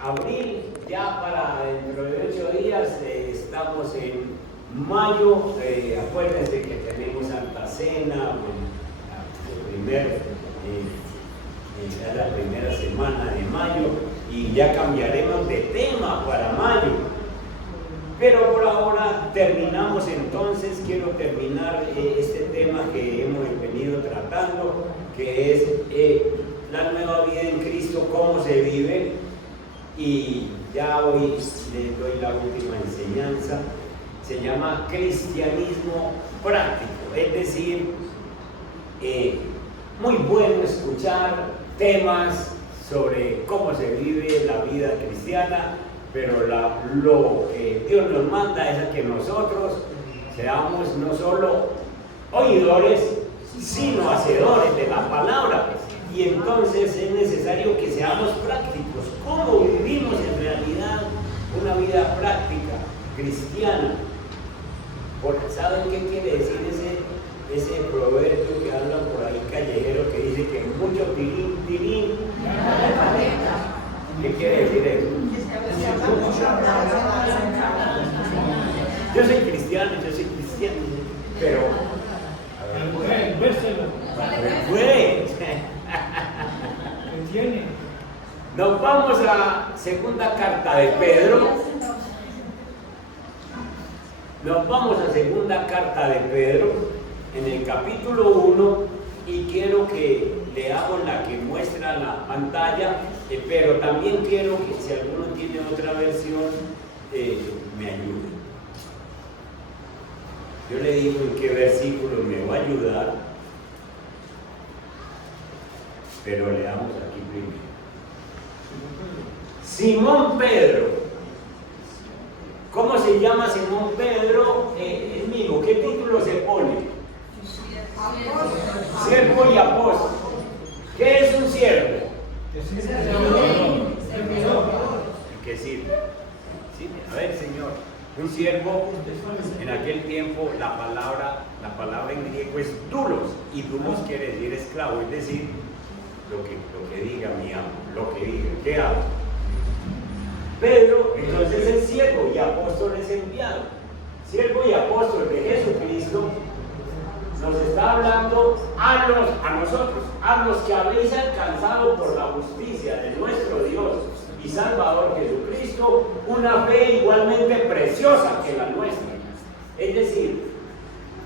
abril, ya para dentro de 8 días estamos en mayo. Acuérdense que tenemos Santa Cena, la primera semana de mayo, y ya cambiaremos de tema para mayo. Pero por ahora terminamos entonces. Quiero terminar este tema que hemos venido tratando, que es la nueva vida en Cristo, cómo se vive. Y ya hoy les doy la última enseñanza. Se llama cristianismo práctico, es decir, muy bueno escuchar temas sobre cómo se vive la vida cristiana, pero lo que Dios nos manda es a que nosotros seamos no solo oidores, sino hacedores de la palabra. Y entonces es necesario que seamos prácticos. ¿Cómo vivimos en realidad una vida práctica cristiana? ¿Saben qué quiere decir ese proverbio que hablan por ahí callejero que dice que mucho tirín, tirín? ¿Qué quiere decir eso? Yo soy cristiano, pero nos vamos a segunda carta de Pedro. Nos vamos a segunda carta de Pedro, en el capítulo 1, y quiero que leamos la que muestra la pantalla, pero también quiero que si alguno tiene otra versión, me ayude. Yo le digo en qué versículo me va a ayudar, pero leamos aquí primero. Simón Pedro. ¿Cómo se llama Simón Pedro? El mismo. ¿Qué título se pone? Siervo y apóstol. ¿Qué es un siervo? El que sirve. ¿Sí? A ver, Señor. Un siervo, en aquel tiempo la palabra en griego es doulos, y doulos quiere decir esclavo, es decir, lo que diga mi amo, lo que diga, ¿qué hago? Pedro, entonces es siervo y apóstol es enviado. Siervo y apóstol de Jesucristo nos está hablando a nosotros, a los que habéis alcanzado por la justicia de nuestro Dios y Salvador Jesucristo una fe igualmente preciosa que la nuestra. Es decir,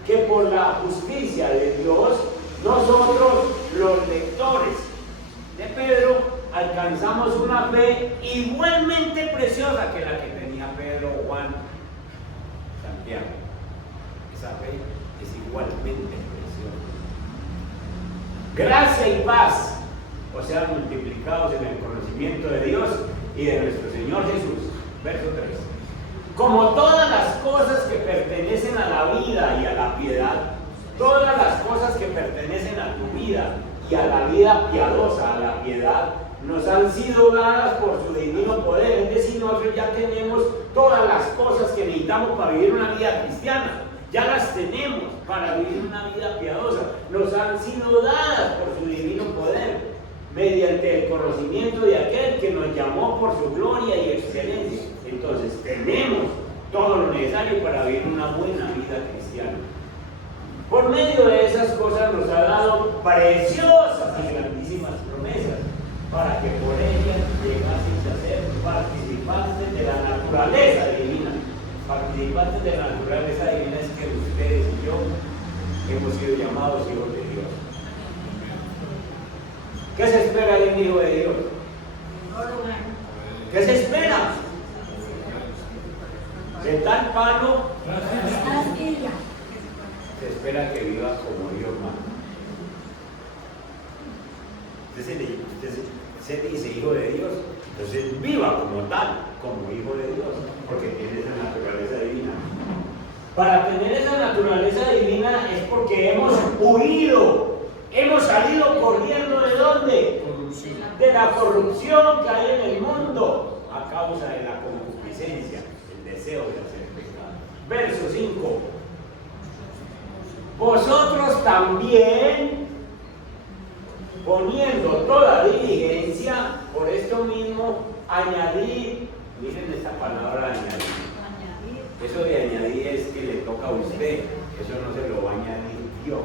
que por la justicia de Dios, nosotros los lectores de Pedro alcanzamos una fe igualmente preciosa que la que tenía Pedro, Juan, Santiago. Esa fe es igualmente preciosa. Gracia y paz os sean multiplicados en el conocimiento de Dios y de nuestro Señor Jesús. Verso 3. Como todas las cosas que pertenecen a la vida y a la piedad, todas las cosas que pertenecen a tu vida y a la vida piadosa, a la piedad, nos han sido dadas por su divino poder. Es decir, nosotros ya tenemos todas las cosas que necesitamos para vivir una vida cristiana. Ya las tenemos para vivir una vida piadosa. Nos han sido dadas por su divino poder, mediante el conocimiento de aquel que nos llamó por su gloria y excelencia. Entonces tenemos todo lo necesario para vivir una buena vida cristiana. Por medio de esas cosas nos ha dado preciosas y grandísimas promesas, para que por ellas llegaseis a ser participantes de la naturaleza divina. Participantes de la naturaleza divina es que ustedes y yo hemos sido llamados hijos de Dios. ¿Qué se espera de un hijo de Dios? ¿Qué se espera? De tal palo se espera que viva como Dios manda. Usted se dice hijo de Dios, entonces viva como tal, como hijo de Dios, porque tiene esa naturaleza divina. Para tener esa naturaleza divina es porque hemos huido, hemos salido corriendo ¿de dónde? De la corrupción que hay en el mundo a causa de la concupiscencia, el deseo de hacer pecado. Verso 5. Vosotros también, poniendo toda diligencia, por esto mismo Añadir, miren esta palabra añadir. Eso de añadir es que le toca a usted, eso no se lo va a añadir Dios,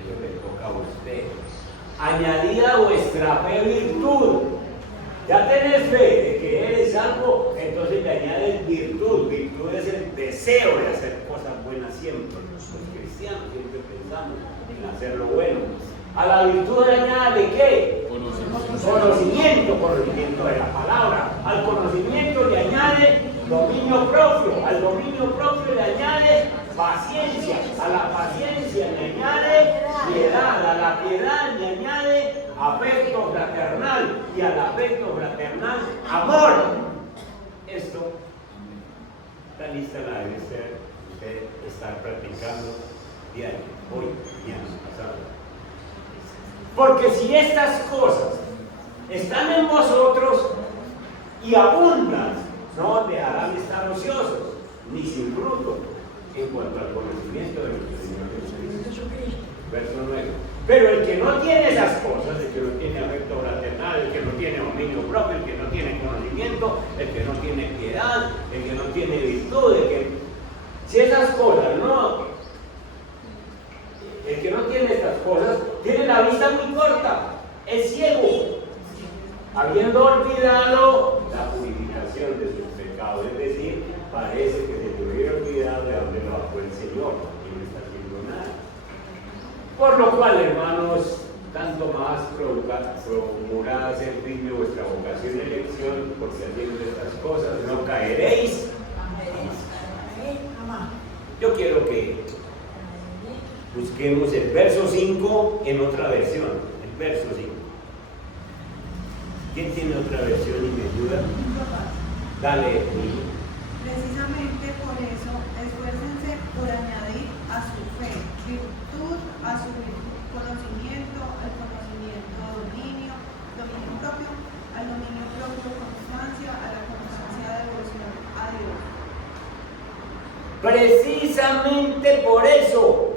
eso le toca a usted. Añadid a vuestra fe virtud. Ya tenés fe de que eres algo, entonces le añades virtud. Virtud es el deseo de hacer cosas buenas siempre. Los cristianos siempre pensamos en hacer lo bueno. A la virtud añade ¿qué? Conocimiento de la palabra. Al conocimiento le añade dominio propio. Al dominio propio le añade paciencia. A la paciencia le añade piedad. A la piedad le añade afecto fraternal. Y al afecto fraternal, amor. Esto, esta lista la debe usted estar practicando diario, hoy, mañana, pasado. Porque si estas cosas están en vosotros y abundan, no os dejarán estar ociosos, ni sin fruto, en cuanto al conocimiento de nuestro Señor Jesucristo. Verso 9. Pero el que no tiene esas cosas, el que no tiene afecto fraternal, el que no tiene dominio propio, el que no tiene conocimiento, el que no tiene piedad, el que no tiene virtud, si esas cosas no... El que no tiene estas cosas tiene la vista muy corta, es ciego, habiendo olvidado la purificación de sus pecados. Es decir, parece que se le hubiera olvidado de dónde lo bajó el Señor y no está haciendo nada. Por lo cual, hermanos, tanto más procurad hacer firme vuestra vocación y elección, porque haciendo estas cosas no caeréis. Yo quiero que busquemos el verso 5 en otra versión. El verso 5. ¿Quién tiene otra versión y me ayuda? Dale. Precisamente por eso, esfuércense por añadir a su fe virtud, a su conocimiento, al conocimiento dominio propio, al dominio propio constancia, a la constancia devoción a Dios. Precisamente por eso,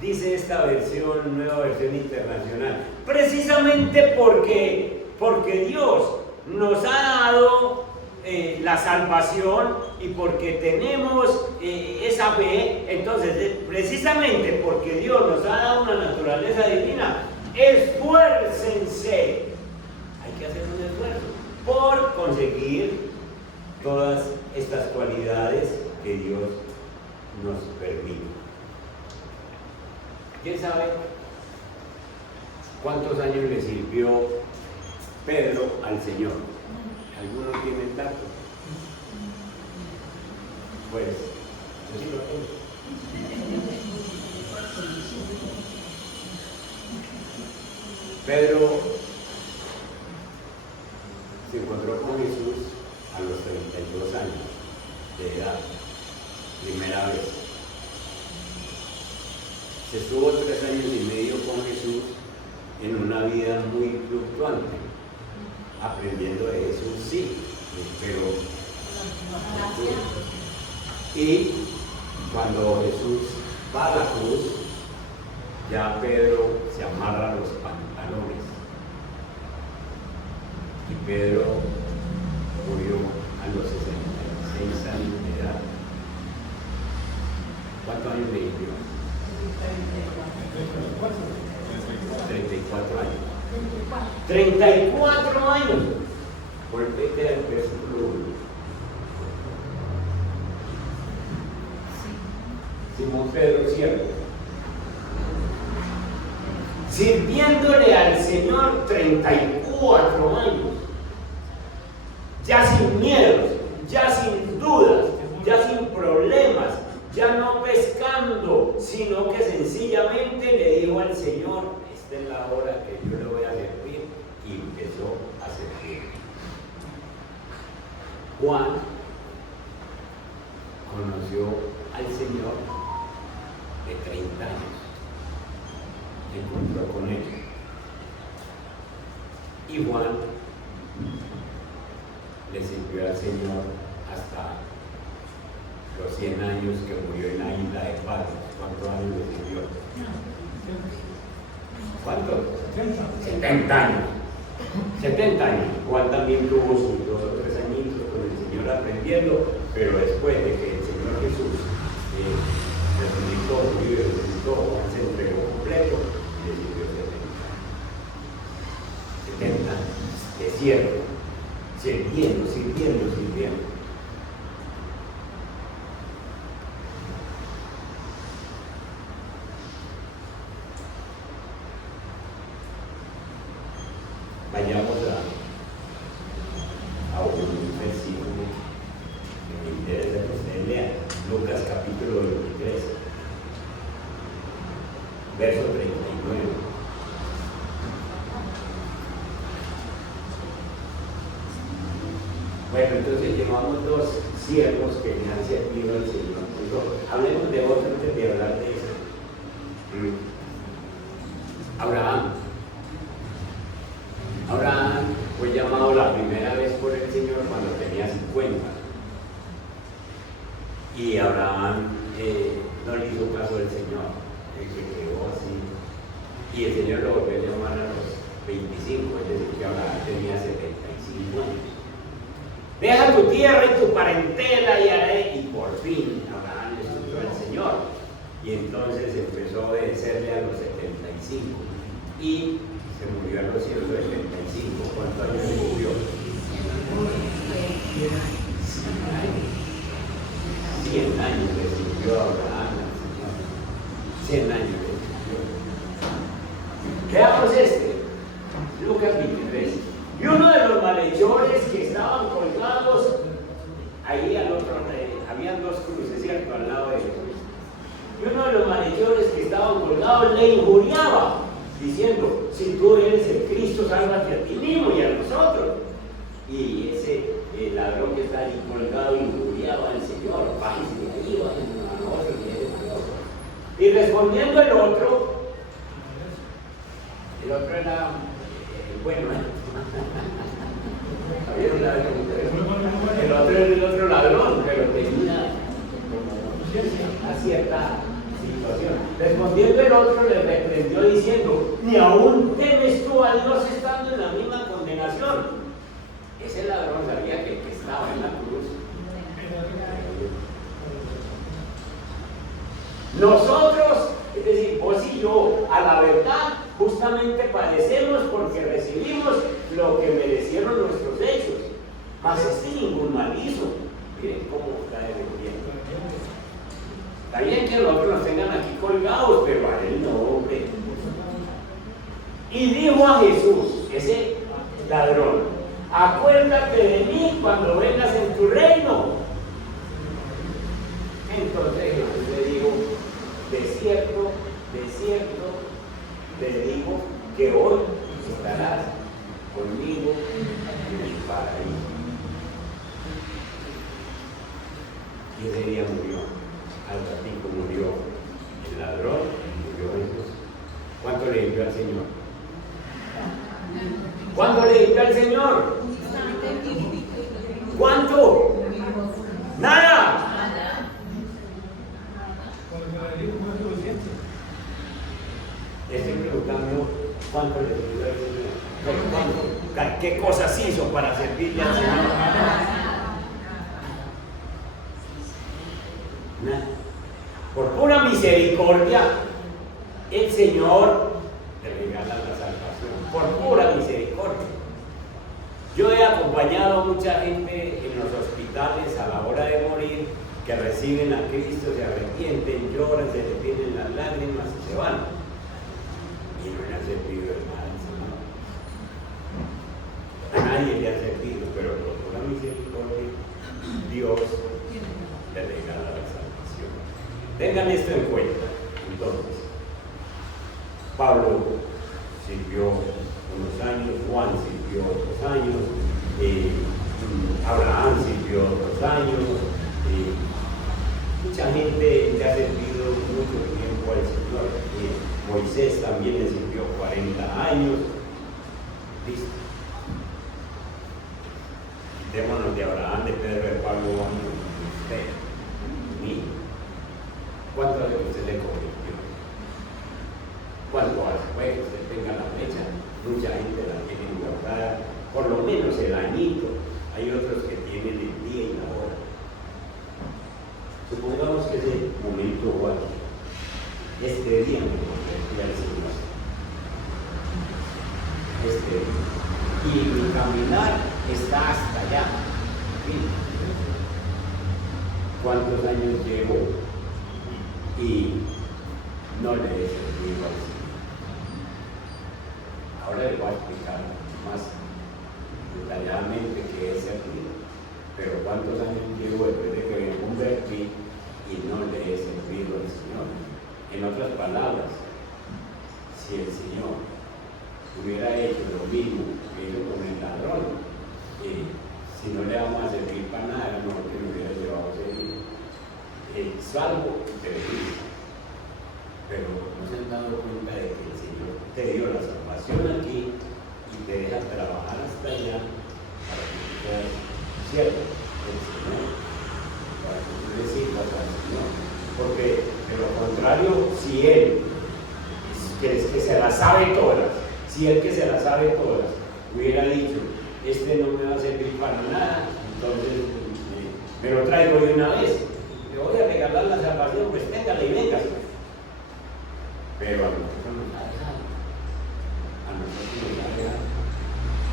dice esta versión, nueva versión internacional, precisamente porque Dios nos ha dado la salvación y porque tenemos esa fe, entonces precisamente porque Dios nos ha dado una naturaleza divina, esfuércense, hay que hacer un esfuerzo por conseguir todas estas cualidades que Dios nos permite. ¿Quién sabe cuántos años le sirvió Pedro al Señor? ¿Alguno tiene el dato? Pues, yo sí lo tengo. Pedro se encontró con Jesús a los 32 años de edad, primera vez. Se estuvo 3 años y medio con Jesús en una vida muy fluctuante, aprendiendo de Jesús, sí, pero... Y cuando Jesús va a la cruz, ya Pedro se amarra los pantalones. Y Pedro murió a los 66 años de edad. ¿Cuántos años le vivió? 34 años. 34 años. Volvete al versículo 1. Simón Pedro, siervo, sirviéndole al Señor 34 años, ya sin miedos, ya sin dudas, ya sin problemas, ya no pescando, sino que sencillamente le dijo al Señor: esta es la hora que yo le voy a servir, y empezó a servir. Juan conoció al Señor de 30 años, se encontró con él, y Juan le sirvió al Señor hasta los 100 años que murió en la isla de Patmos. ¿Cuántos años le sirvió? ¿Cuántos? 70 años. 70 años. Juan también tuvo sus 2 o 3 añitos con el Señor aprendiendo, pero después de que el Señor Jesús resucitó, murió y resucitó, Juan se entregó completo y le sirvió 70 años. Desierto, sirviendo. Vayamos a un versículo que me interesa que ustedes lean. Lucas capítulo 23, verso 39. Bueno, entonces llevamos 2 siervos que le han servido al Señor. Hablemos de otro antes de hablar de eso. Abraham fue llamado la primera vez por el Señor cuando tenía 50. Y Abraham no le hizo caso al Señor, se quedó así. Y el Señor lo volvió a llamar a los 25, es decir, que Abraham tenía 75 años. Deja tu tierra y tu parentela y haré. Y por fin Abraham le escuchó al Señor. Y entonces empezó a obedecerle a los 75. Y se murió a los 175. ¿Cuántos años le murió? 100 años le sirvió a Abraham al Señor. 100 años le sirvió. Veamos Lucas 23. Y uno de los malhechores que estaban colgados, ahí al otro, habían 2 cruces, ¿cierto? Al lado de Jesús. Y uno de los malhechores que estaban colgados le injuriaba, diciendo: si tú eres el Cristo, sálvate a ti mismo y a nosotros. Y ese ladrón que está ahí colgado injuriaba al Señor: bájense de ahí, bájense a nosotros, y respondiendo el otro era bueno. El otro ladrón, pero tenía una cierta situación. Respondiendo el otro le reprendió diciendo: ni aún temes tú a Dios estando en la misma condenación. Ese ladrón sabía que el que estaba en la cruz. Nosotros, es decir, vos y yo, a la verdad, justamente padecemos porque recibimos lo que merecieron nuestros hechos. Mas ningún mal hizo. Miren cómo cae el viento. Está bien que los otros nos tengan aquí colgados, pero a él no, hombre. Y dijo a Jesús, ese ladrón: acuérdate de mí cuando vengas en tu reino. Entonces Jesús le dijo: de cierto, te digo que hoy estarás conmigo en el paraíso. Y ese día murió, al ratito murió el ladrón, murió Jesús. ¿Cuánto le dio al Señor? ¿Cuánto le dio al Señor? ¿Cuánto? ¡Nada! Estoy preguntando cuánto le dio al Señor. ¿Qué cosas hizo para servirle al Señor? Nada. Por pura misericordia, el Señor te regala la salvación. Por pura misericordia. Yo he acompañado a mucha gente en los hospitales a la hora de morir, que reciben a Cristo, se arrepienten, lloran, se detienen las lágrimas y se van. Y no le han servido de nada al Señor. A nadie le ha servido, pero por pura misericordia, Dios te regala la salvación. Tengan esto en cuenta. Entonces, Pablo sirvió unos años, Juan sirvió otros años, Abraham sirvió otros años, mucha gente le ha servido mucho tiempo al Señor. Moisés también le sirvió 40 años. Listo. Démonos de Abraham, de Pedro, de Pablo, usted. Ni. ¿Cuánto hace que usted le convirtió? ¿Cuánto hace? Pues que usted tenga la fecha. Mucha gente la tiene guardada. maldad está hasta allá. ¿Sí? ¿Cuántos años llevo y no le he servido al Señor? Ahora le voy a explicar más detalladamente qué es servir. Pero ¿cuántos años llevo después de que me convertí y no le he servido al Señor? En otras palabras, si el Señor hubiera hecho lo mismo que hizo con el ladrón, si no le vamos a servir para nada, era mejor que me hubiera llevado a seguir. Salvo de Cristo. Pero no se han dado cuenta de que el Señor te dio la salvación aquí y te deja trabajar hasta allá para que tú seas siervo del Señor, para que tú le sirvas al Señor. Porque de lo contrario, si Él, que se las sabe todas, si Él que se las sabe todas, hubiera dicho, este no me va a servir para nada, entonces me lo traigo de una vez, le voy a regalar la salvación, pues téngala y véngase. Pero a nosotros nos ha dejado,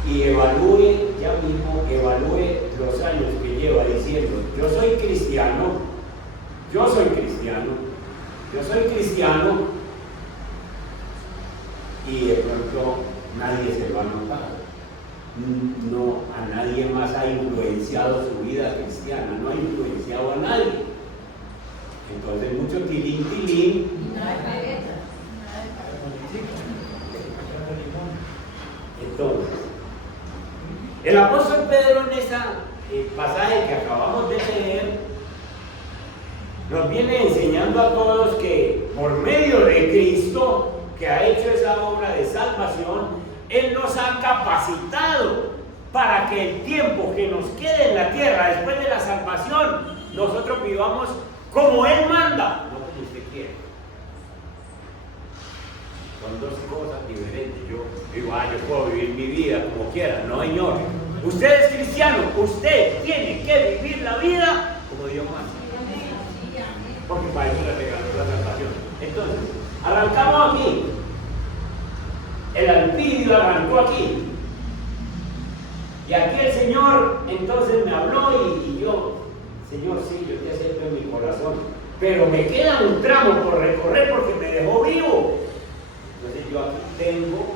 y evalúe, ya mismo, evalúe los años que lleva diciendo, yo soy cristiano, yo soy cristiano, yo soy cristiano, y de pronto nadie se lo ha notado. No, a nadie más ha influenciado su vida cristiana, no ha influenciado a nadie. Entonces mucho tilín, entonces el apóstol Pedro en ese pasaje que acabamos de leer nos viene enseñando a todos que por medio de Cristo, que ha hecho esa obra de salvación, Él nos ha capacitado para que el tiempo que nos quede en la tierra después de la salvación, nosotros vivamos como Él manda, no como usted quiere. Son dos cosas diferentes. Yo digo, yo puedo vivir mi vida como quiera. No, señor. Usted es cristiano, usted tiene que vivir la vida como Dios manda. Porque para eso le regaló la salvación. Entonces, arrancamos aquí. El alpidio arrancó aquí. Y aquí el Señor entonces me habló y yo, Señor, sí, yo te acepto en mi corazón, pero me queda un tramo por recorrer porque me dejó vivo. Entonces yo aquí tengo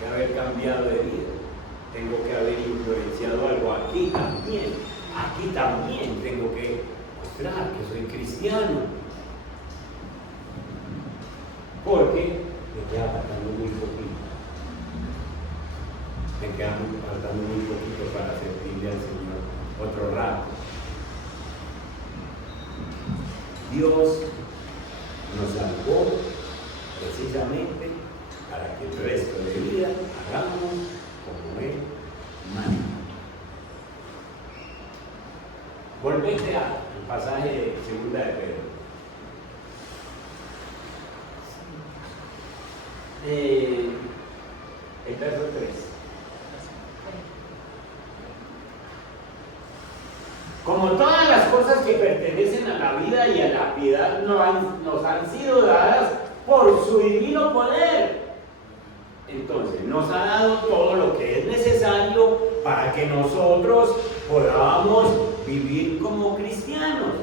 que haber cambiado de vida, tengo que haber influenciado algo aquí también tengo que mostrar que soy cristiano, porque me queda faltando muy poquito. Me queda faltando muy poquito para servirle al Señor otro rato. Dios nos salvó precisamente para que el resto de vida hagamos como Él manda. Volvete al pasaje de 2 de Pedro. El verso 3. Como todas las cosas que pertenecen a la vida y a la piedad nos han sido dadas por su divino poder. Entonces nos ha dado todo lo que es necesario para que nosotros podamos vivir como cristianos.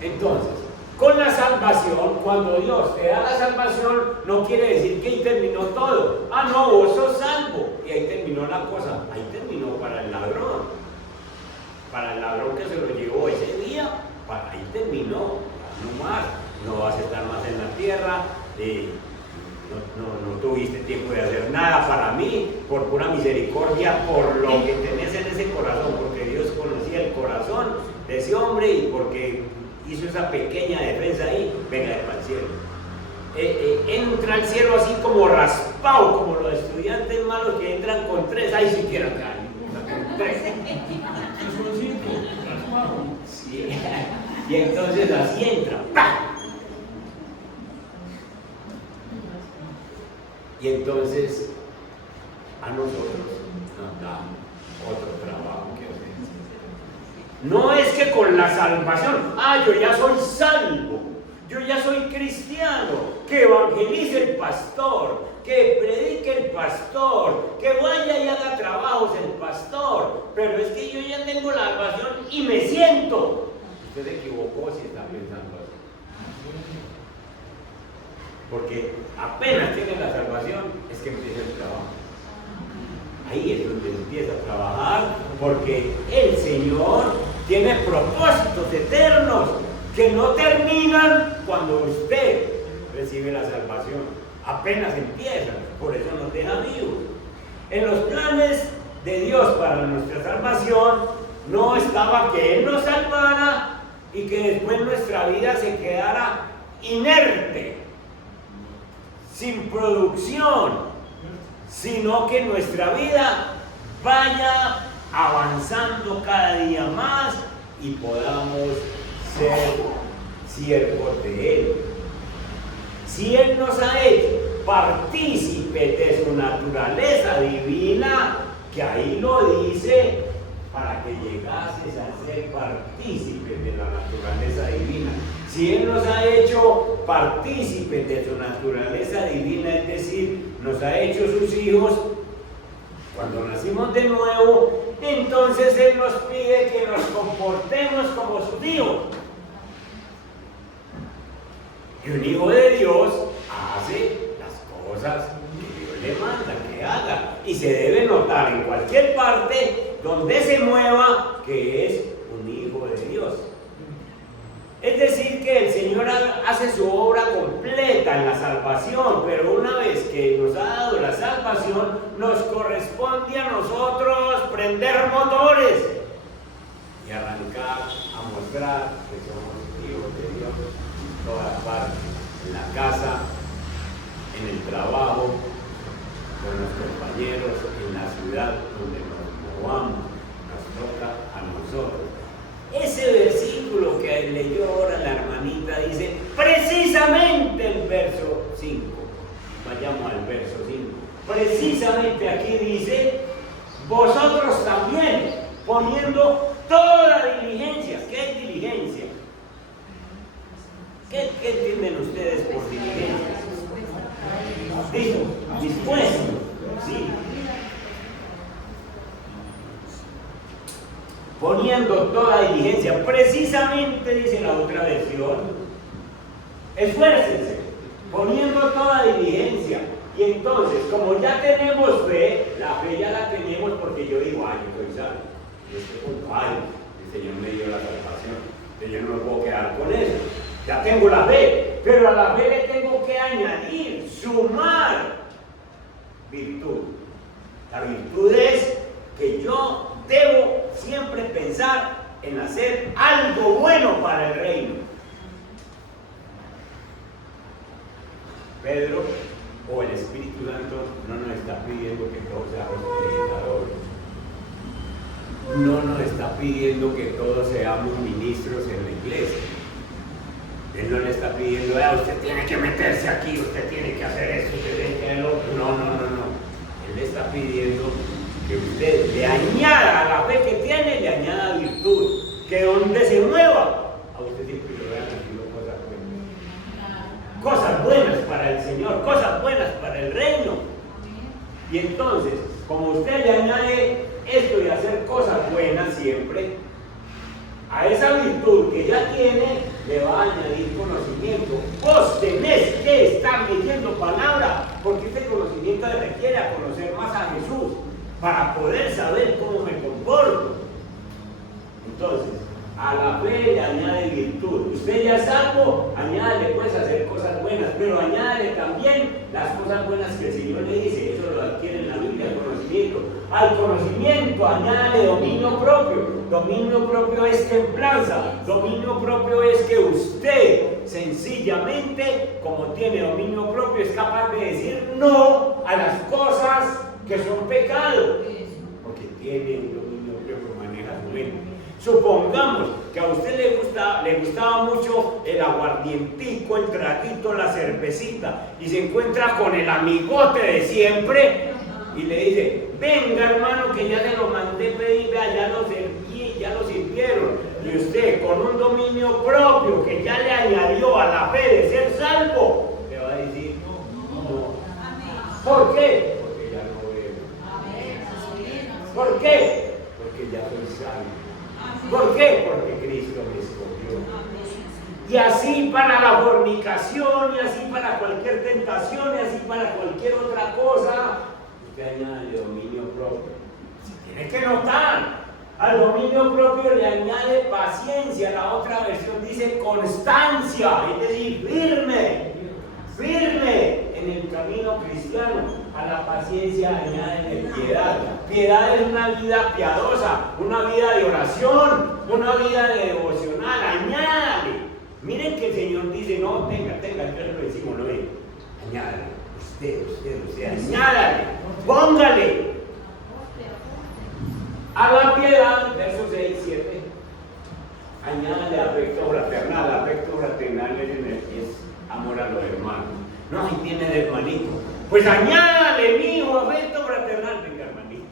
Entonces, con la salvación, cuando Dios te da la salvación, no quiere decir que ahí terminó todo. No, vos sos salvo. Y ahí terminó la cosa. Ahí terminó para el ladrón. Para el ladrón que se lo llevó ese día, ahí terminó. No más. No vas a estar más en la tierra. No tuviste tiempo de hacer nada para mí, por pura misericordia, por lo que tenés en ese corazón, porque Dios conocía el corazón de ese hombre y porque hizo esa pequeña defensa ahí, venga para el cielo. Entra al cielo así como raspado, como los estudiantes malos que entran con 3, ahí siquiera caen, con 3. Son 5, raspado. Sí. Y entonces así entra, ¡pah! Y entonces a nosotros nos da otro trabajo que hacer. No es que con la salvación, yo ya soy salvo, yo ya soy cristiano, que evangelice el pastor, que predique el pastor, que vaya y haga trabajos el pastor, pero es que yo ya tengo la salvación y me siento. Usted se equivocó si está pensando así. Porque apenas tiene la salvación, es que empieza el trabajo. Ahí es donde empieza a trabajar, porque el Señor tiene propósitos eternos que no terminan cuando usted recibe la salvación. Apenas empiezan, por eso nos deja vivos. En los planes de Dios para nuestra salvación no estaba que Él nos salvara y que después nuestra vida se quedara inerte, sin producción, sino que nuestra vida vaya avanzando cada día más y podamos ser siervos de Él. Si Él nos ha hecho partícipes de su naturaleza divina, que ahí lo dice, para que llegases a ser partícipes de la naturaleza divina. Si Él nos ha hecho partícipes de su naturaleza divina, es decir, nos ha hecho sus hijos, cuando nacimos de nuevo, entonces Él nos pide que nos comportemos como sus hijos. Y un hijo de Dios hace las cosas que Dios le manda que haga. Y se debe notar en cualquier parte donde se mueva que es un hijo de Dios. Es decir, que el Señor hace su obra completa en la salvación, pero una vez que nos ha dado la salvación, nos corresponde a nosotros prender motores y arrancar a mostrar que somos hijos de Dios en todas partes, en la casa, en el trabajo, con los compañeros, en la ciudad donde nos movamos, nos toca a nosotros. Ese versículo que leyó ahora la hermanita dice precisamente el verso 5. Vayamos al verso 5. Precisamente aquí dice, vosotros también, poniendo toda diligencia. ¿Qué es diligencia? ¿Qué entienden ustedes por diligencia? Dispuesto, sí. Poniendo toda diligencia, precisamente dice la otra versión, esfuércense, poniendo toda diligencia. Y entonces, como ya tenemos fe, la fe ya la tenemos porque yo digo, ay, yo soy salvo. Yo estoy con, ay, el Señor me dio la salvación, yo no me puedo quedar con eso. Ya tengo la fe, pero a la fe le tengo que añadir, sumar virtud. La virtud es que yo debo siempre pensar en hacer algo bueno para el reino. Pedro o el Espíritu Santo no nos está pidiendo que todos seamos predicadores. No nos está pidiendo que todos seamos ministros en la iglesia. Él no le está pidiendo, usted tiene que meterse aquí, usted tiene que hacer esto, usted tiene que hacer lo otro. No. Él le está pidiendo que usted le añada a la fe que tiene, le añada virtud, que donde se mueva, a usted siempre le vean haciendo cosas buenas para el Señor, cosas buenas para el reino. Y entonces, como usted le añade esto de hacer cosas buenas siempre, a esa virtud que ya tiene, le va a añadir conocimiento. Vos tenés que estar leyendo palabra, porque este conocimiento le requiere a conocer más a Jesús, para poder saber cómo me comporto. Entonces, a la fe le añade virtud. Usted ya es salvo, añádale pues a hacer cosas buenas, pero añádale también las cosas buenas que el Señor le dice. Eso lo adquiere en la Biblia, el conocimiento. Al conocimiento añádale dominio propio. Dominio propio es templanza. Dominio propio es que usted sencillamente, como tiene dominio propio, es capaz de decir no a las cosas que son pecado, porque tiene un dominio propio, maneja su mente. Supongamos que a usted le gustaba mucho el aguardientico, el traguito, la cervecita, y se encuentra con el amigote de siempre y le dice, venga hermano que ya le lo mandé pedir, ya lo sirvieron. Y usted con un dominio propio que ya le añadió a la fe de ser salvo, le va a decir no. ¿Por qué? Porque ya no veo. ¿Por qué? Porque ya soy salvo. ¿Por qué? Porque Cristo me escogió. Y así para la fornicación, y así para cualquier tentación, y así para cualquier otra cosa, usted añade dominio propio. Se tiene que notar. Al dominio propio le añade paciencia. La otra versión dice constancia, es decir, firme en el camino cristiano. A la paciencia añade piedad. Piedad es una vida piadosa, una vida de oración, una vida de devocional. Añádale. Miren que el Señor dice, no, tenga, yo lo decimos, no ve. Añádale. Usted, añádale. Póngale. A la piedad, versos 6 y 7, añádale afecto fraternal. Afecto fraternal es amor a los hermanos. No, ahí tiene el hermanito. Pues añádale, mi hijo, afecto fraternal. Venga, hermanito.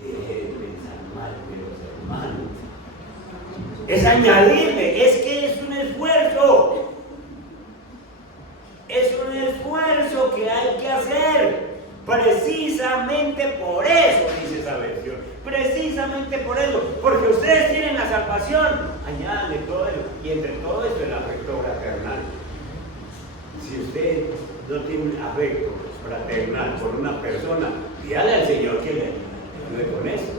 Pensar mal de los hermanos. Es añadirle, es que es un esfuerzo. Es un esfuerzo que hay que hacer. Precisamente por eso, dice esa versión. Precisamente por eso. Porque ustedes tienen la salvación. Añádale todo eso. Y entre todo esto el afecto fraternal. Si usted no tiene un afecto fraternal por una persona, dígale al Señor que le ayude con eso.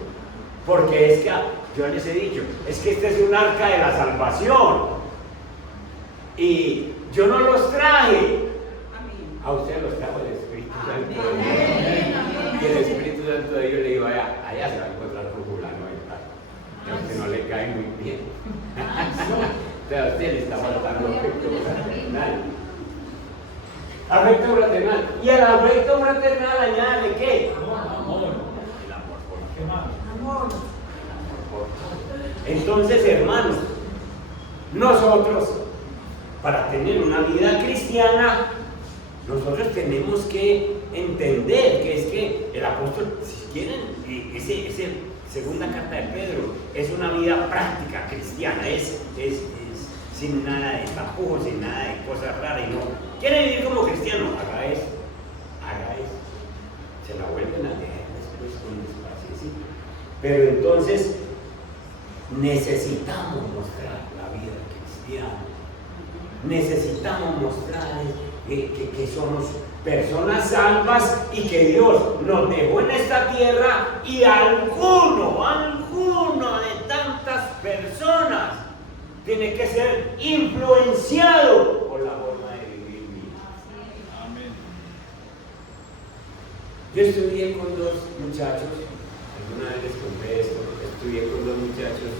Porque es que, yo les he dicho, es que este es un arca de la salvación. Y yo no los traje. A usted los trajo el Espíritu Santo de Dios. Y el Espíritu Santo de Dios le dijo, allá se va a encontrar con fulano y tal. Y a usted no le cae muy bien. O sea, a usted le está faltando afecto fraternal. Afecto fraternal. Y al afecto fraternal añade ¿qué? Amor. El amor por qué más. Amor. Entonces, hermanos, nosotros, para tener una vida cristiana, nosotros tenemos que entender que es que el apóstol, si quieren, esa segunda carta de Pedro es una vida práctica cristiana, es sin nada de tapujos, sin nada de cosas raras. Y no quiere vivir como cristiano, haga eso, se la vuelven a leer después con despacio. Pero entonces necesitamos mostrar la vida cristiana, necesitamos mostrar que somos personas salvas y que Dios nos dejó en esta tierra, y alguno de tantas personas tiene que ser influenciado por la forma de vivir mía. Amén. Yo estudié con dos muchachos, alguna vez les conté esto, estudié con dos muchachos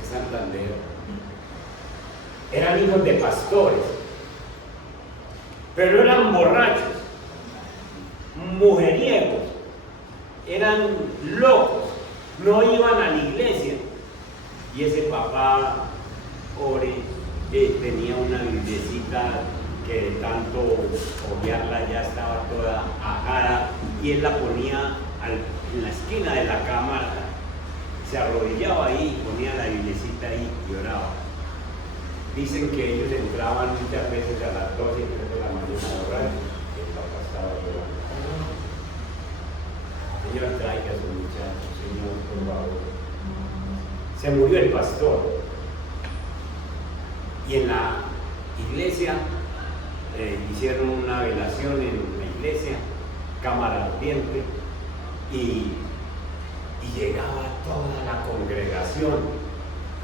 de Santander, eran hijos de pastores, pero eran borrachos, mujeriegos, eran locos, no iban a la iglesia. Y ese papá, pobre, tenía una biblicita que de tanto obviarla ya estaba toda ajada, y él la ponía en la esquina de la cama, se arrodillaba ahí y ponía la biblicita ahí y oraba. Dicen que ellos entraban muchas veces a las 12 y 3 de la mañana a orar, y el papá estaba llorando. Señor, traiga a su muchacho, Señor, por favor. Se murió el pastor, y en la iglesia hicieron una velación en la iglesia, cámara ardiente, y llegaba toda la congregación.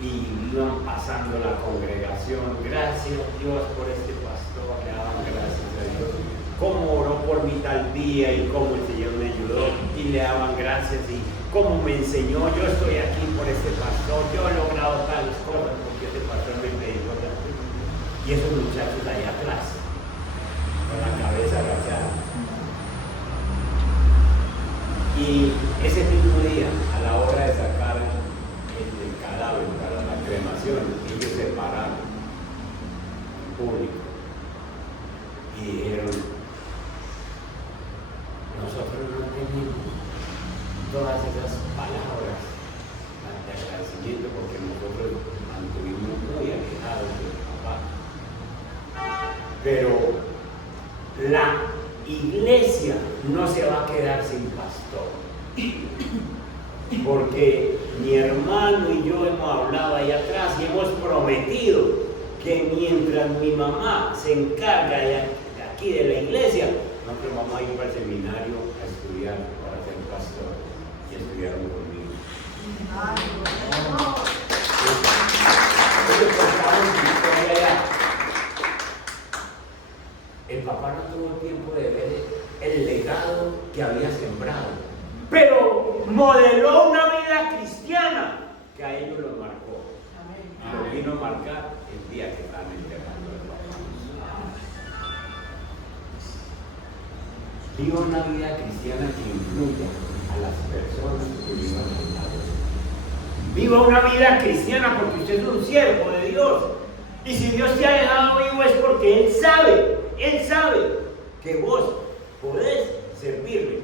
Y iban pasando la congregación, gracias Dios por este pastor, le daban gracias a Dios, cómo oró por mí tal día y cómo el Señor me ayudó, y le daban gracias, y cómo me enseñó, yo estoy aquí por este pastor, yo he logrado tales cosas porque este pastor me predicó. Y esos muchachos ahí atrás, con la cabeza agachada. Y ese mismo día, a la hora de sacar el cadáver para la cremación, ellos se pararon en público y dijeron: nosotros no tenemos todas esas palabras de agradecimiento porque nosotros mantuvimos muy alejados del papá, pero iglesia no se va a quedar sin pastor. Porque mi hermano y yo hemos hablado ahí atrás y hemos prometido que mientras mi mamá se encarga de aquí de la iglesia, nosotros vamos a ir para el seminario a estudiar para ser pastor y estudiaron conmigo. El papá no tuvo tiempo de ver el legado que había sembrado, pero modeló una vida cristiana que a ellos los marcó. Y lo vino a marcar el día que están enterrando el papá. Viva una vida cristiana que incluya a las personas que vivan al lado. Viva una vida cristiana porque usted es un siervo de Dios. Y si Dios te ha dejado vivo es porque Él sabe que vos podés servirle.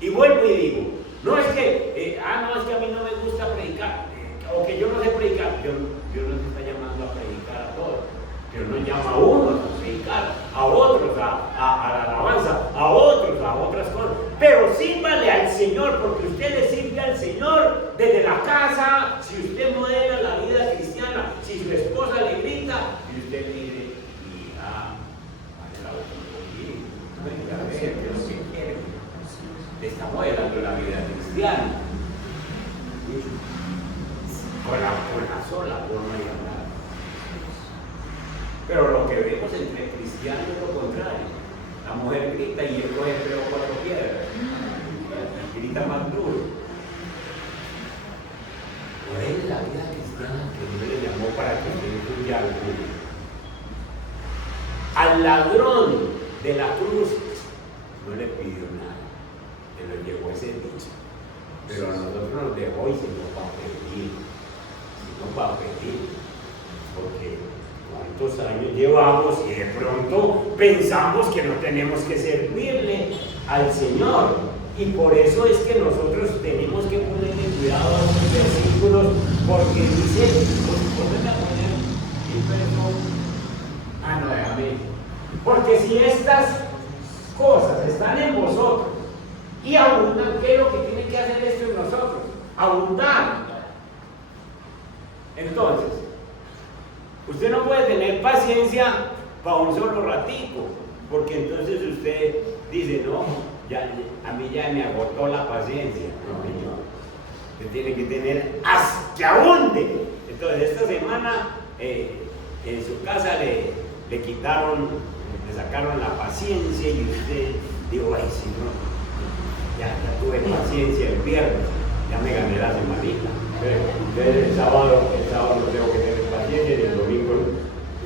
Y vuelvo y digo, no es que, no es que a mí no me gusta predicar, o que yo no sé predicar. Dios nos está llamando a predicar a todos. Dios nos llama a unos a predicar, a otros a la alabanza, a otros a otras cosas. Pero sírvale al Señor, porque usted le sirve al Señor desde la casa. Si usted modela la vida cristiana, si su esposa le grita y usted le dice, le está modelando la vida cristiana con la sola forma de hablar. Pero lo que vemos entre cristianos es lo contrario. La mujer grita y él coge 3 o 4 piedras y grita más duro. No es la vida cristiana que Dios le llamó para que se incluya al mundo. Al ladrón de la cruz no le pidió nada, se lo llevó ese dicho, pero a nosotros nos dejó y se nos va a pedir, porque cuántos años llevamos y de pronto pensamos que no tenemos que servirle al Señor, y por eso es que nosotros tenemos que ponerle cuidado a estos versículos, porque dice, vuelven a poner el verso, déjame, porque si estas cosas están en vosotros y abundan, ¿qué es lo que tiene que hacer esto en nosotros? Abundar. Entonces, usted no puede tener paciencia para un solo ratico, porque entonces usted dice, no, a mí ya me agotó la paciencia. No, señor, usted tiene que tener hasta que abunde. Entonces, esta semana en su casa le quitaron, le sacaron la paciencia y usted dijo, ay, si no, ya tuve paciencia el viernes, ya me gané la semanita. Entonces el sábado no tengo que tener paciencia y el domingo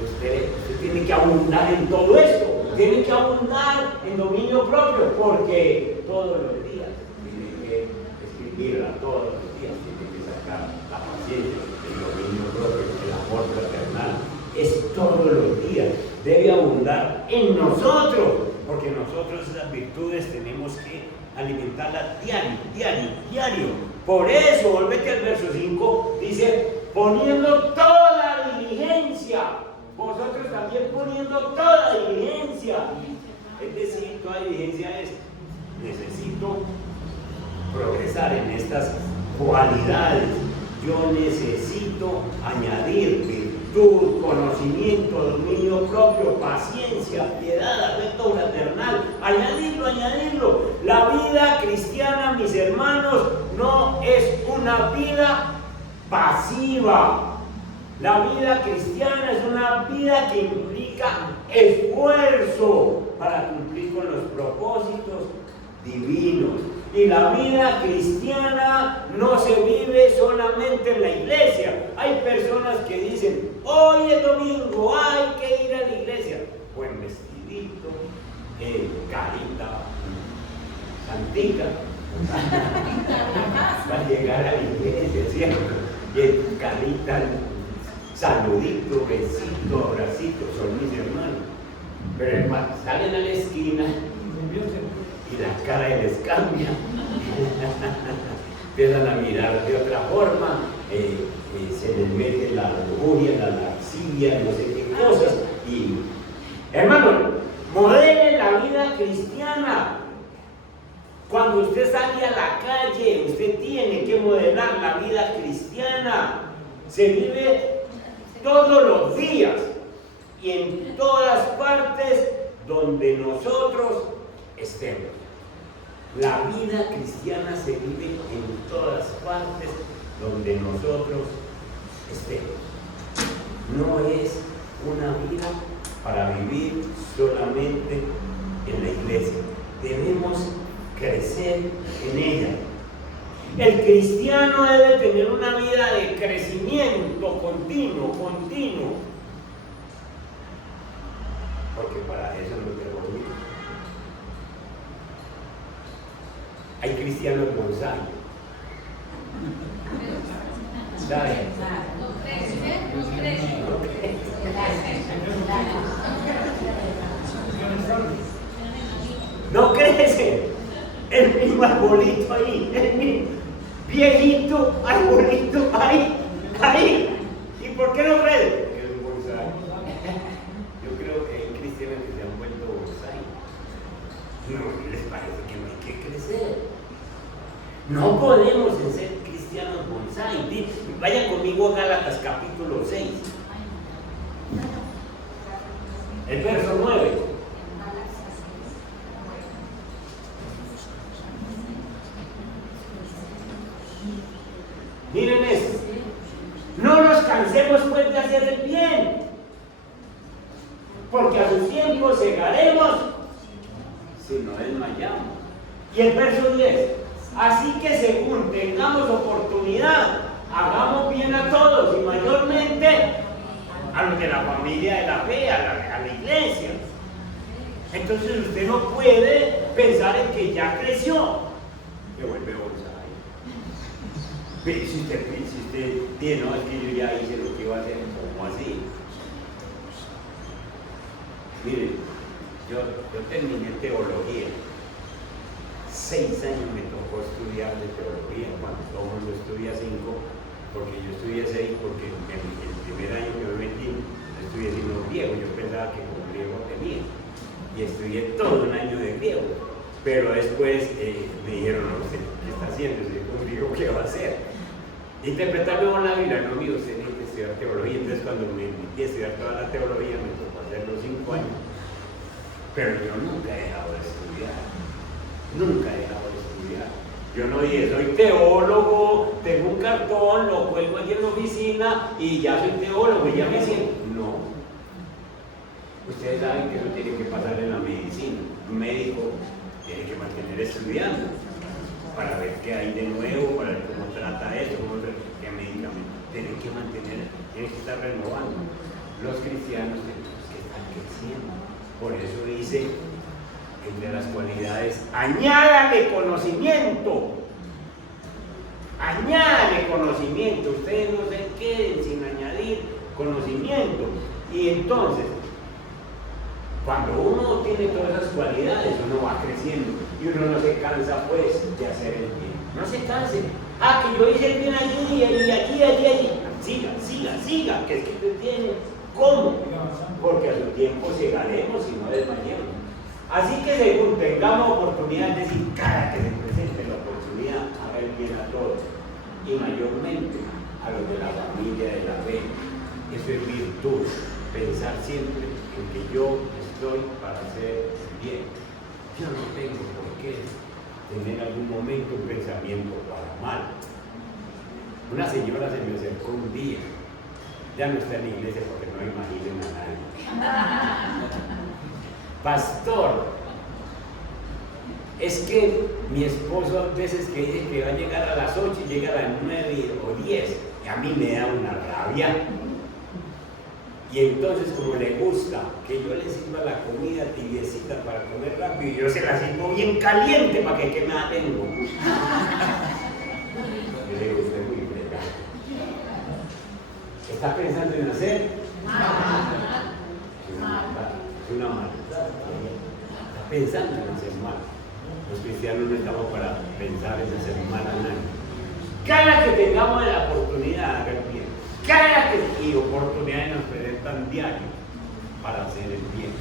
usted tiene que abundar en todo esto, tiene que abundar en dominio propio, porque todos los días tiene que escribirla, todos los días tiene que sacar la paciencia, el dominio propio, el amor fraternal. Es todos los días, debe abundar en nosotros, porque nosotros esas virtudes tenemos que alimentarlas diario. Por eso, volvete al verso 5, dice, poniendo toda diligencia, vosotros también poniendo toda diligencia. Es decir, toda diligencia es, necesito progresar en estas cualidades. Yo necesito añadir virtud, conocimiento, dominio propio, paciencia, piedad, afecto fraternal. Añadirlo. La vida cristiana, mis hermanos, no es una vida pasiva. La vida cristiana es una vida que implica esfuerzo para cumplir con los propósitos divinos. Y la vida cristiana no se vive solamente en la iglesia. Hay personas que dicen, hoy es domingo, hay que ir a la iglesia. Buen vestidito, carita, santica, para llegar a la iglesia, ¿cierto? Y en tu carita, saludito, besito, abracito, son mis hermanos. Pero cuando salen a la esquina, y la cara les cambia, empiezan a mirar de otra forma, se les mete la lujuria, la lascivia, no sé qué cosas. Y hermano, modele la vida cristiana cuando usted sale a la calle, usted tiene que modelar la vida cristiana. Se vive todos los días y en todas partes donde nosotros estemos. La vida cristiana se vive en todas partes donde nosotros estemos. No es una vida para vivir solamente en la iglesia. Debemos crecer en ella. El cristiano debe tener una vida de crecimiento continuo. Porque para eso no tenemos vida. Hay cristianos bonsai. ¿Saben? No crecen. El mismo arbolito ahí, el mismo viejito arbolito ahí. ¿Y por qué no crece? Porque es un bonsai. Yo creo que hay cristianos que se han vuelto bonsai. No les parece que no hay que crecer. No podemos ser cristianos bonsai. Vayan conmigo a Gálatas capítulo 6. El verso 9. Miren esto. No nos cansemos pues de hacer el bien, porque a su tiempo segaremos si no desmayamos. Y el verso 10. Así que según tengamos oportunidad, hagamos bien a todos y mayormente a los de la familia de la fe, a la iglesia. Entonces usted no puede pensar en que ya creció, que vuelve bonsai. Si usted tiene, no, es que yo ya hice lo que iba a hacer, como así. Miren, yo terminé teología. 6 años me tocó estudiar de teología, cuando todo el mundo estudia 5, porque yo estudié 6, porque el primer año que me metí, estudié siendo griego, yo pensaba que con griego tenía, y estudié todo un año de griego, pero después me dijeron, no sé, ¿qué está haciendo? Si con griego, ¿qué va a hacer? Interpretar mejor la Biblia, no, amigo, usted tiene que estudiar teología. Entonces cuando me metí a estudiar toda la teología, me tocó hacer los 5 años, pero yo nunca he dejado de estudiar. Nunca he dejado de estudiar. Yo no dije, soy teólogo, tengo un cartón, lo cuelgo allí en la oficina y ya soy teólogo y ya me siento. No. Ustedes saben que eso tiene que pasar en la medicina. Un médico tiene que mantener estudiando para ver qué hay de nuevo, para ver cómo trata eso, qué medicamento. Tienen que mantener, tienen que estar renovando. Los cristianos tenemos que estar creciendo. Por eso dice, entre las cualidades, añádale conocimiento. Añádale conocimiento. Ustedes no se queden sin añadir conocimiento. Y entonces, cuando uno tiene todas esas cualidades, uno va creciendo y uno no se cansa pues de hacer el bien. No se canse. Que yo hice el bien allí y allí. Siga, que es que usted tiene. ¿Cómo? Porque a su tiempo llegaremos y no desmayemos. Así que según tengamos oportunidad, es decir, cada que se presente la oportunidad, haga el bien a todos y mayormente a los de la familia de la fe. Eso es virtud, pensar siempre en que yo estoy para hacer bien. Yo no tengo por qué tener algún momento un pensamiento para mal. Una señora se me acercó un día, ya no está en la iglesia porque no imaginen a nadie. Pastor, es que mi esposo a veces que dice que va a llegar a las 8 y llega a las 9 o 10, y a mí me da una rabia. Y entonces, como le gusta que yo le sirva la comida tibiecita para comer rápido, y yo se la sirvo bien caliente para que queme la lengua. Yo le digo, usted es muy fregado. ¿Está pensando en hacer? Es una maldad. Está pensando en hacer mal. Los cristianos no estamos para pensar en hacer mal a nadie. Cada que tengamos la oportunidad de hacer bien, cada que oportunidades nos presentan diario para hacer el bien.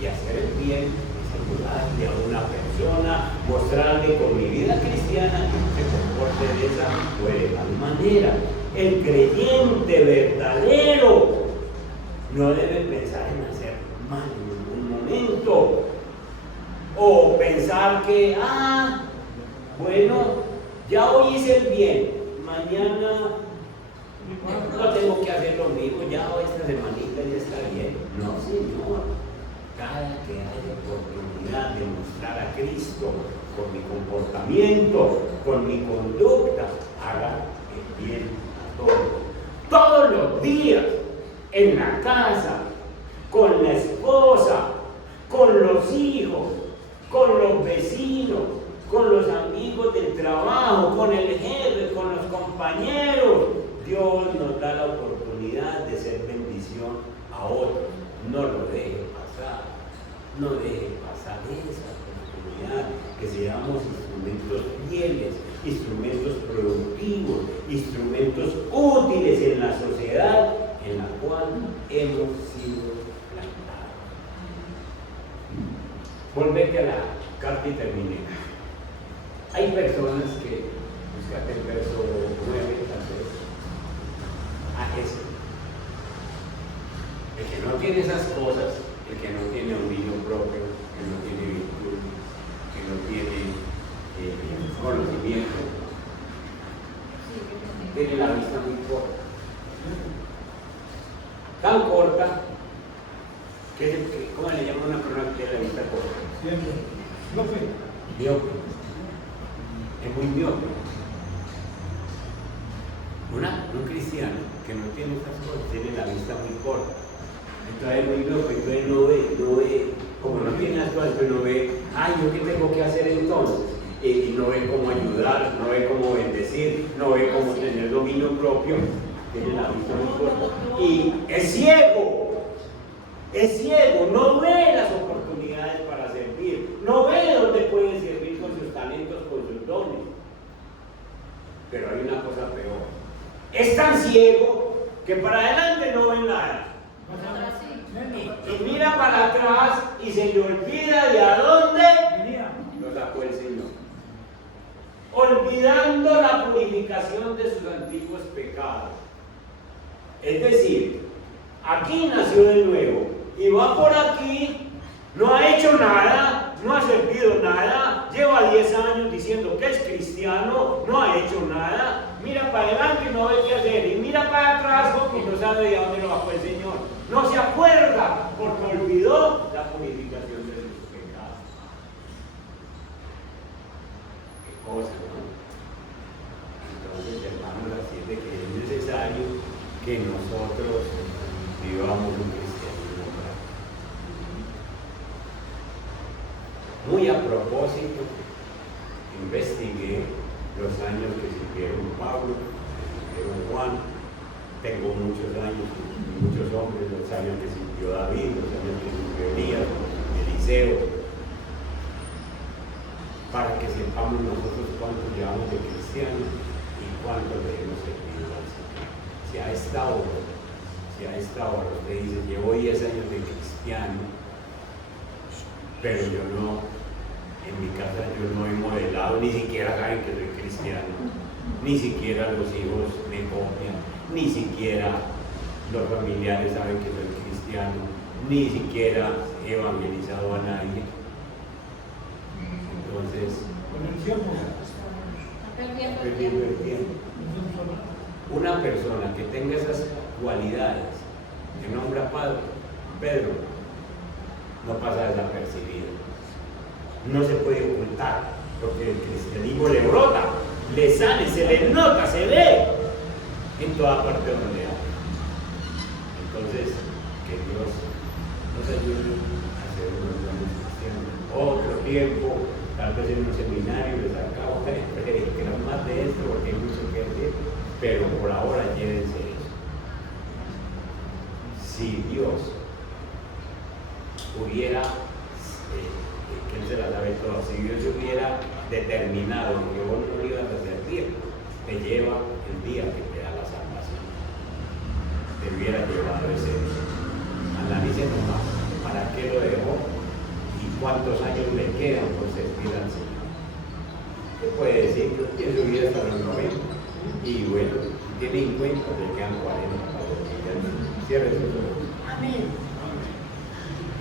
Y hacer el bien es saludarle a una persona, mostrarle con mi vida cristiana que se comporte de esa o de tal manera. El creyente verdadero no debe pensar en hacer mal en ningún momento, o pensar que, bueno, ya hoy hice el bien, mañana no tengo que hacer lo mismo, ya esta semanita ya está bien. No, Señor, cada que haya oportunidad de mostrar a Cristo con mi comportamiento, con mi conducta, haga el bien a todos. Todos los días, en la casa, con la esposa, con los hijos, con los vecinos, con los amigos del trabajo, con el jefe, con los compañeros. Dios nos da la oportunidad de ser bendición a otros. No lo deje pasar. No deje pasar esa oportunidad. Que seamos instrumentos fieles, instrumentos productivos, instrumentos útiles en la sociedad en la cual hemos sido plantados. Volvete a la carta y terminé. Hay personas que, buscate el verso 9 tal vez, ese. El que no tiene esas cosas, el que no tiene dominio propio, que no tiene virtud, que no tiene conocimiento, tiene la vista muy corta. Tan corta, ¿cómo le llaman a una persona que tiene la vista corta? Miope. Es muy miope. Un cristiano que no tiene estas cosas tiene la vista muy corta. Entonces es muy miope, entonces no ve, como no tiene las cosas, entonces no ve, ¿yo qué tengo que hacer entonces? Y no ve cómo ayudar, no ve cómo bendecir, no ve cómo tener dominio propio, tiene la vista muy corta. Y es ciego, no ve las oportunidades para servir, no ve dónde puede servir con sus talentos, con sus dones. Pero hay una cosa peor. Es tan ciego que para adelante no ve nada. Y mira para atrás y se le olvida de a dónde lo sacó el Señor. Olvidando la purificación de sus antiguos pecados. Es decir, aquí nació de nuevo y va por aquí, no ha hecho nada, no ha servido nada, lleva 10 años diciendo que es cristiano, no ha hecho nada, mira para adelante y no ve qué hacer, y mira para atrás y no sabe de dónde lo bajó el Señor. No se acuerda porque olvidó la purificación de sus pecados. Qué cosa, ¿no? Entonces, hermanos, así es de que es necesario que nosotros vivamos un cristianismo práctico. Muy a propósito, investigué los años que sirvieron Pablo, que sirvieron Juan. Tengo muchos años, muchos hombres, los años que sirvió David, los años que sirvió Elías, Eliseo, para que sepamos nosotros cuánto llevamos de cristianos y cuánto le hemos servido al Señor. Si ha estado, a los que dicen, llevo 10 años de cristiano, pero yo no, en mi casa yo no he modelado, ni siquiera saben que soy cristiano, ni siquiera los hijos me copian, ni siquiera los familiares saben que soy cristiano, ni siquiera he evangelizado a nadie. Entonces, perdiendo el tiempo. Una persona que tenga esas cualidades, que nombra Pedro, no pasa desapercibido. No se puede ocultar, porque el cristianismo le brota, le sale, se le nota, se ve en toda parte donde hay. Entonces, que Dios nos ayude a ser unos buenos cristianos. Otro tiempo, tal vez en un seminario les acabo de predicar más de esto porque hay mucho que decir, pero por ahora llévense eso. Si Dios hubiera, que Él se la sabe todo, si Dios hubiera determinado que vos no lo ibas a servir, te lleva el día que te da la salvación. Te hubiera llevado ese día. Analicen nomás para qué lo dejó y cuánto cuántos años le quedan por servir al Señor. ¿Qué puede decir? Yo pienso vivir hasta los 90. Y bueno, si tiene 50, le quedan 40 para que ya cierre sus ojos. Amén.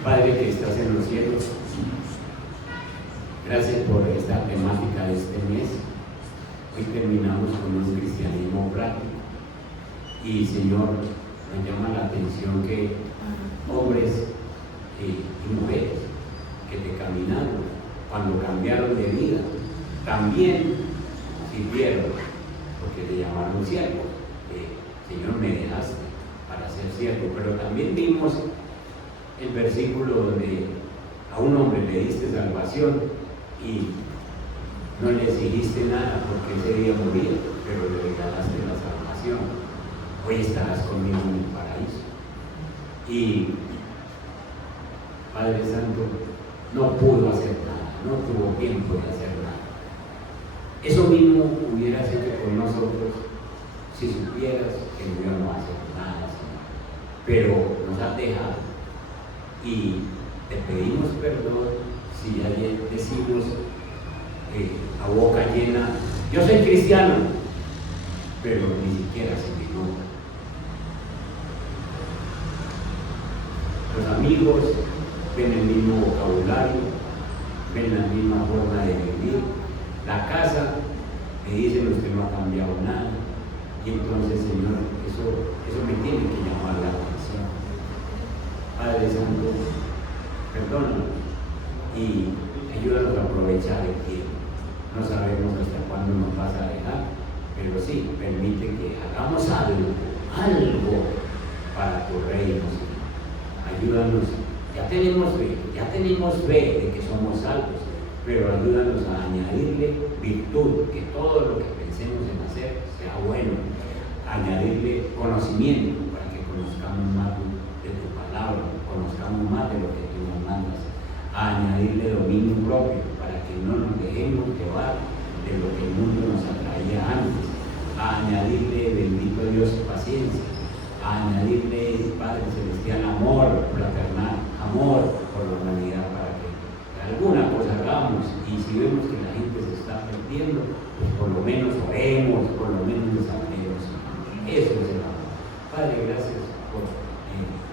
Padre que estás en los cielos, gracias por esta temática de este mes. Hoy terminamos con un cristianismo práctico. Y Señor, me llama la atención que hombres y mujeres que te caminaron cuando cambiaron de vida, también sirvieron, porque le llamaron siervo. Señor, me dejaste para ser siervo, pero también vimos el versículo donde a un hombre le diste salvación y no le exigiste nada porque ese día moría, pero le regalaste la salvación. Hoy estarás conmigo en el paraíso. Y Padre Santo no pudo hacer nada, no tuvo tiempo de hacer nada. Eso mismo hubieras hecho con nosotros si supieras que no íbamos a hacer nada, Señor. Pero nos has dejado y te pedimos perdón si ya decimos a boca llena, yo soy cristiano, pero ni siquiera se me nota. Los amigos ven el mismo vocabulario, ven la misma forma de vivir. La casa, me dicen usted no ha cambiado nada. Y entonces, Señor, eso me tiene que llamar la atención. Padre Santo, perdónanos y ayúdanos a aprovechar el tiempo. No sabemos hasta cuándo nos vas a dejar, pero sí, permite que hagamos algo para tu reino, Señor. Ayúdanos, ya tenemos fe de que somos salvos, pero ayúdanos a añadirle virtud, que todo lo que pensemos en hacer sea bueno, añadirle conocimiento para que conozcamos más de tu palabra, conozcamos más de lo que tú nos mandas, añadirle dominio propio para que no nos dejemos llevar de lo que el mundo nos atraía antes, añadirle, bendito Dios, paciencia, añadirle, Padre Celestial, amor fraternal, amor por la humanidad, para que alguna cosa hagamos, y si vemos que la gente se está perdiendo, pues por lo menos oremos, por lo menos nos amemos. Eso es el amor. Padre, gracias por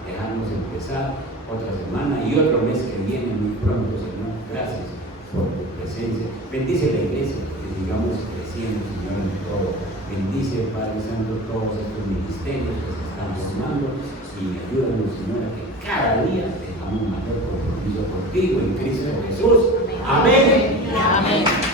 dejarnos empezar otra semana y otro mes que viene muy pronto, Señor. Gracias por tu presencia. Bendice la iglesia, que sigamos creciendo, Señor, en todo. Bendice, Padre Santo, todos estos ministerios que se están formando y ayúdanos, Señor, a que cada día tengamos mayor compromiso contigo en Cristo Jesús. Amén. Amén.